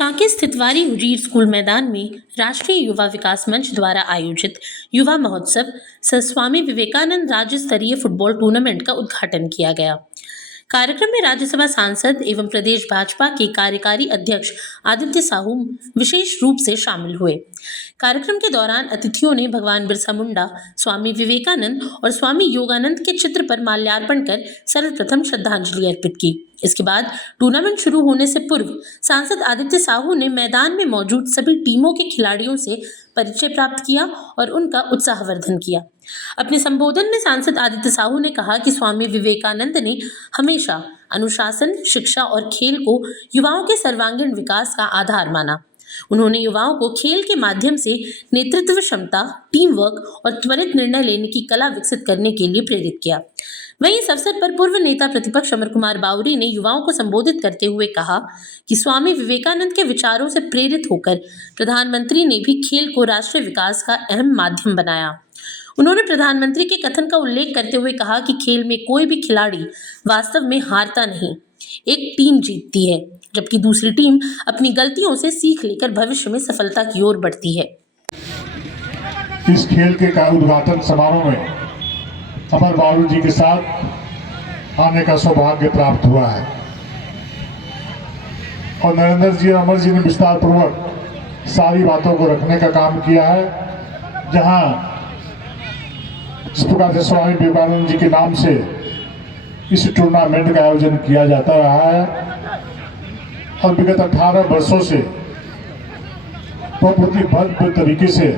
कांके स्थित वारी हुजीर स्कूल मैदान में राष्ट्रीय युवा विकास मंच द्वारा आयोजित युवा महोत्सव सह स्वामी विवेकानंद राज्य स्तरीय फुटबॉल टूर्नामेंट का उद्घाटन किया गया। कार्यक्रम में राज्यसभा सांसद एवं प्रदेश भाजपा के कार्यकारी अध्यक्ष आदित्य साहू विशेष रूप से शामिल हुए। कार्यक्रम के दौरान अतिथियों ने भगवान बिरसा मुंडा, स्वामी विवेकानंद और स्वामी योगानंद के चित्र पर माल्यार्पण कर सर्वप्रथम श्रद्धांजलि अर्पित की। इसके बाद टूर्नामेंट शुरू होने से पूर्व सांसद आदित्य साहू ने मैदान में मौजूद सभी टीमों के खिलाड़ियों से परिचय प्राप्त किया और उनका उत्साहवर्धन किया। अपने संबोधन में सांसद आदित्य साहू ने कहा कि स्वामी विवेकानंद ने हमेशा अनुशासन, शिक्षा और खेल को युवाओं के सर्वांगीण विकास का आधार माना। उन्होंने युवाओं को खेल के माध्यम से नेतृत्व क्षमता, टीम वर्क और त्वरित निर्णय लेने की कला विकसित करने के लिए प्रेरित किया। वहीं इस अवसर पर पूर्व नेता प्रतिपक्ष अमर कुमार बावरी ने युवाओं को संबोधित करते हुए कहा कि स्वामी विवेकानंद के विचारों से प्रेरित होकर प्रधानमंत्री ने भी खेल को राष्ट्रीय विकास का अहम माध्यम बनाया। उन्होंने प्रधानमंत्री के कथन का उल्लेख करते हुए कहा कि खेल में कोई भी खिलाड़ी वास्तव में हारता नहीं, एक टीम जीतती है, जबकि दूसरी टीम अपनी गलतियों से सीख लेकर भविष्य में सफलता की ओर बढ़ती है। इस खेल के उद्घाटन समारोह में अमर बाबू जी के साथ आने का सौभाग्य प्राप्त हुआ है और नरेंद्र जी और अमर जी ने विस्तार पूर्वक सारी बातों को रखने का काम किया है। जहां जिस प्रकार से स्वामी विवेकानंद जी के नाम से इस टूर्नामेंट का आयोजन किया जाता रहा है और विगत 18 वर्षों से बहुत ही भव्य तरीके से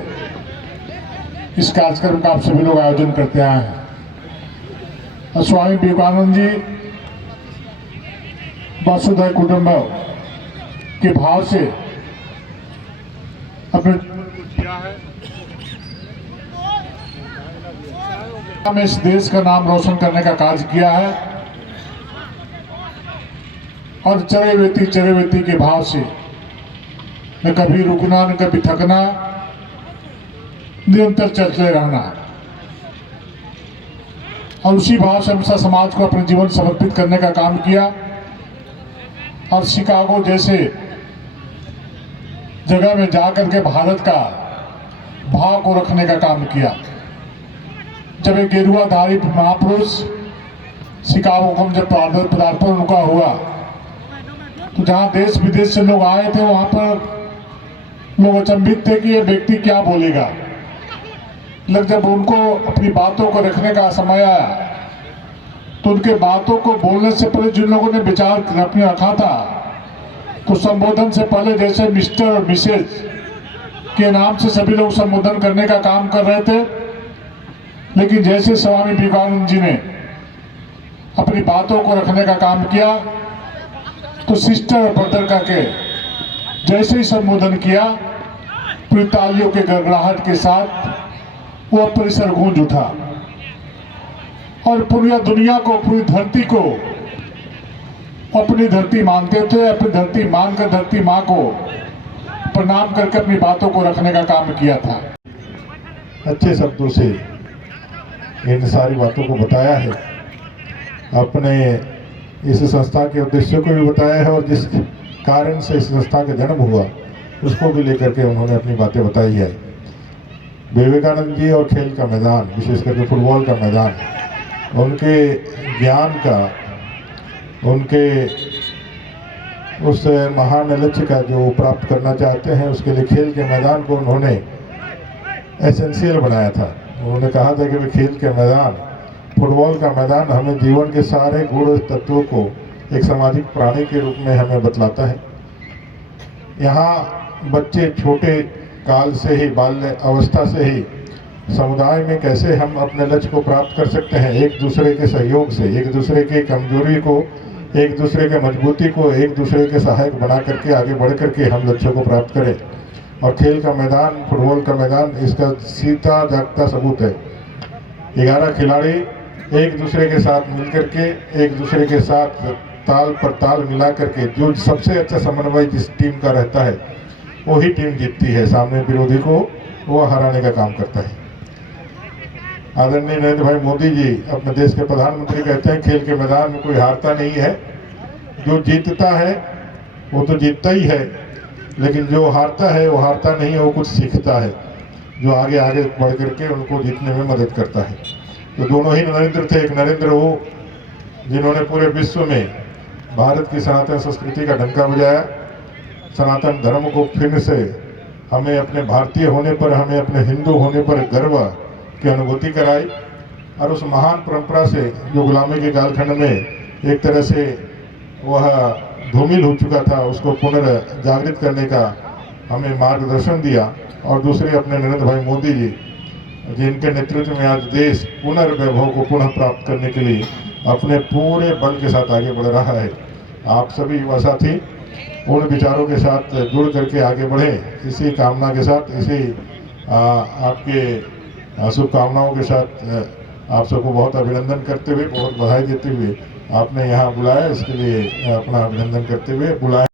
इस कार्यक्रम का आप सभी लोग आयोजन करते आए हैं। और स्वामी विवेकानंद जी वसुधैव कुटुंबकम के भाव से अपने इस देश का नाम रोशन करने का कार्य किया है और चरेवेती के भाव से न कभी रुकना न कभी थकना, निरंतर चलते रहना और उसी भाव से हमेशा समाज को अपने जीवन समर्पित करने का काम किया और शिकागो जैसे जगह में जाकर के भारत का भाव को रखने का काम किया। जब एक गेरुआधारी महापुरुष शिकागो को जब पदार्पण उनका हुआ तो जहाँ देश विदेश से लोग आए थे वहाँ पर लोग अचंभित थे कि ये व्यक्ति क्या बोलेगा। लेकिन जब उनको अपनी बातों को रखने का समय आया तो उनके बातों को बोलने से पहले जिन लोगों ने विचार अपने रखा था तो संबोधन से पहले जैसे मिस्टर और मिसेज के नाम से सभी लोग संबोधन करने का काम कर रहे थे, लेकिन जैसे स्वामी विवेकानंद जी ने अपनी बातों को रखने का काम किया तो सिस्टर और ब्रदर करके जैसे ही संबोधन किया पूरी तालियों के गड़गड़ाहट के साथ वो परिसर गूंज उठा और पूरी दुनिया को, पूरी धरती को अपनी धरती मानते थे। अपनी धरती मानकर धरती माँ को प्रणाम करके अपनी बातों को रखने का काम किया था। अच्छे शब्दों से इन सारी बातों को बताया है, अपने इस संस्था के उद्देश्यों को भी बताया है और जिस कारण से इस संस्था का जन्म हुआ उसको भी लेकर के उन्होंने अपनी बातें बताई है। विवेकानंद जी और खेल का मैदान, विशेष करके फुटबॉल का मैदान, उनके ज्ञान का, उनके उस महान लक्ष्य का जो प्राप्त करना चाहते हैं उसके लिए खेल के मैदान को उन्होंने एसेंशियल बनाया था। उन्होंने कहा था कि खेल के मैदान, फुटबॉल का मैदान हमें जीवन के सारे गुण तत्वों को एक सामाजिक प्राणी के रूप में हमें बतलाता है। यहाँ बच्चे छोटे काल से ही, बाल्य अवस्था से ही समुदाय में कैसे हम अपने लक्ष्य को प्राप्त कर सकते हैं, एक दूसरे के सहयोग से, एक दूसरे की कमजोरी को, एक दूसरे के मजबूती को, एक दूसरे के सहायक बना करके आगे बढ़ करके हम लक्ष्यों को प्राप्त करें। और खेल का मैदान, फुटबॉल का मैदान इसका सीधा जागता सबूत है। 11 खिलाड़ी एक दूसरे के साथ मिलकर के, एक दूसरे के साथ ताल पर ताल मिला करके जो सबसे अच्छा समन्वय जिस टीम का रहता है वही टीम जीतती है, सामने विरोधी को वो हराने का काम करता है। आदरणीय नरेंद्र भाई मोदी जी अपने देश के प्रधानमंत्री कहते हैं खेल के मैदान में कोई हारता नहीं है, जो जीतता है वो तो जीतता ही है, लेकिन जो हारता है वो हारता नहीं है, वो कुछ सीखता है जो आगे आगे बढ़ करके उनको जीतने में मदद करता है। तो दोनों ही नरेंद्र थे। एक नरेंद्र वो जिन्होंने पूरे विश्व में भारत की सनातन संस्कृति का डंका बजाया, सनातन धर्म को फिर से हमें अपने भारतीय होने पर, हमें अपने हिंदू होने पर गर्व की अनुभूति कराई, और उस महान परंपरा से जो गुलामी के कालखंड में एक तरह से वह धूमिल हो चुका था, उसको पुनर्जागृत करने का हमें मार्गदर्शन दिया। और दूसरे अपने नरेंद्र भाई मोदी जी, जिनके नेतृत्व में आज देश पुनर्वैभव को पुनः प्राप्त करने के लिए अपने पूरे बल के साथ आगे बढ़ रहा है। आप सभी युवा साथी उन विचारों के साथ जुड़ करके आगे बढ़ें, इसी कामना के साथ, इसी आपके शुभकामनाओं के साथ आप सबको बहुत अभिनंदन करते हुए, बहुत बधाई देते हुए आपने यहाँ बुलाया, इसके लिए अपना अभिनंदन करते हुए बुलाया।